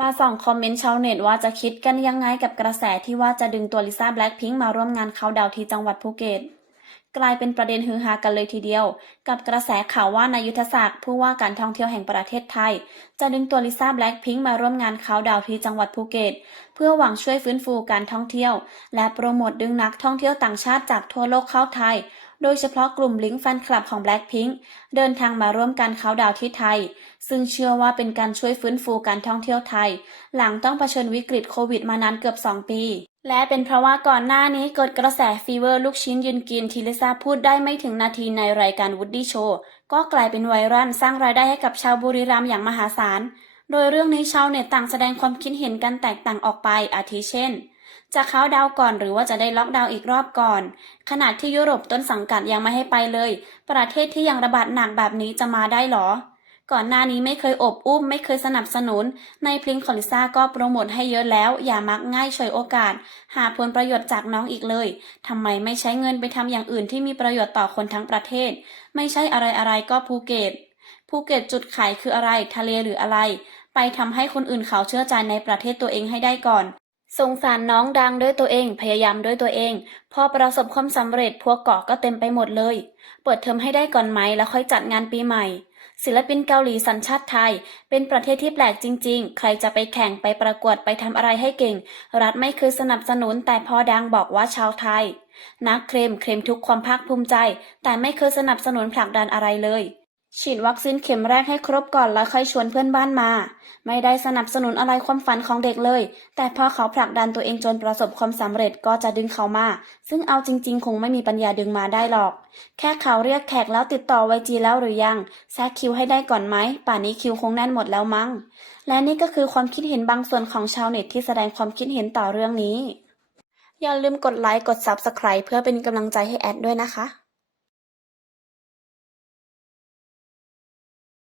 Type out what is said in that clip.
มาส่องคอมเมนต์ชาวเน็ตว่าจะคิดกันยังไงกับกระแสที่ว่าจะดึงตัวลิซ่าแบล็คพิงค์มาร่วมงานเขาดาวที่จังหวัดภูเก็ต กลายเป็นประเด็นฮือฮากันเลยทีเดียว กับกระแสข่าวว่านายุทธศักดิ์ผู้ว่าการท่องเที่ยวแห่งประเทศไทย จะดึงตัวลิซ่าแบล็คพิงค์มาร่วมงานเขาน์ดาวที่จังหวัดภูเก็ต เพื่อหวังช่วยฟื้นฟูการท่องเที่ยว และโปรโมทดึงนักท่องเที่ยวต่างชาติจากทั่วโลกเข้าไทย โดยเฉพาะกลุ่มลิงก์แฟนคลับของ Blackpink เดินทางมาร่วมกันเขาน์ดาวที่ไทย ซึ่งเชื่อว่าเป็นการช่วยฟื้นฟูการท่องเที่ยวไทย หลังต้องเผชิญวิกฤตโควิดมานานเกือบ 2 ปี และเป็นเพราะว่าก่อนหน้านี้เกิดกระแสฟีเวอร์ลูกชิ้นยืนกินทีลิซาพูดได้ไม่ถึงนาทีในรายการ Woody Show ก็กลายเป็นไวรัลสร้างรายได้ให้กับชาวบุรีรัมย์อย่างมหาศาล โดยเรื่องนี้ชาวเน็ตต่างแสดงความคิดเห็นกันแตกต่างออกไปอาทิเช่น จะเข้าดาวก่อนหรือว่าจะได้ล็อกดาวอีกรอบก่อนขณะที่ยุโรปต้นสังกัดยังไม่ให้ไปเลย ประเทศที่ยังระบาดหนักแบบนี้จะมาได้หรอ ก่อนหน้านี้ไม่เคยอบอุ้มไม่เคยสนับสนุน ในพลิงคอลิซ่าก็โปรโมทให้เยอะแล้ว อย่ามักง่ายเฉยโอกาส หาผลประโยชน์จากน้องอีกเลยทำไมไม่ใช้เงินไปทำอย่างอื่นที่มีประโยชน์ต่อคนทั้งประเทศ ไม่ใช่อะไรอะไรก็ภูเก็ตภูเก็ตจุดขายคืออะไร ทะเลหรืออะไร ไปทำให้คนอื่นเขาเชื่อใจในประเทศตัวเองให้ได้ก่อนสงสารน้องดังด้วยตัวเอง พยายามด้วยตัวเอง พอประสบความสำเร็จพวกเกาะก็เต็มไปหมดเลย เปิดเทอมให้ได้ก่อนไหมแล้วค่อยจัดงานปีใหม่ ศิลปินเกาหลีสัญชาติไทย เป็นประเทศที่แปลกจริง ๆ ใครจะไปแข่งไปประกวดไปทำอะไรให้เก่ง รัฐไม่เคยสนับสนุนแต่พอดังบอกว่าชาวไทย นักเคลมเคลมทุกความภาคภูมิใจ แต่ไม่เคยสนับสนุนผลักดันอะไรเลย ฉีดวัคซีนเข็มแรกให้ครบก่อนแล้วค่อยชวนเพื่อนบ้านมา ไม่ได้สนับสนุนอะไรความฝันของเด็กเลย แต่พอเขาผลักดันตัวเองจนประสบความสำเร็จก็จะดึงเขามา ซึ่งเอาจริง ๆ คงไม่มีปัญญาดึงมาได้หรอก แค่เขาเรียกแขกแล้วติดต่อไวจีแล้วหรือยังแทรกคิวให้ได้ก่อนไหมป่านนี้คิวคงแน่นหมดแล้วมั้ง และนี่ก็คือความคิดเห็นบางส่วนของชาวเน็ตที่แสดงความคิดเห็นต่อเรื่องนี้ อย่าลืมกดไลค์กด Subscribe เพื่อเป็นกำลังใจให้แอดด้วยนะคะ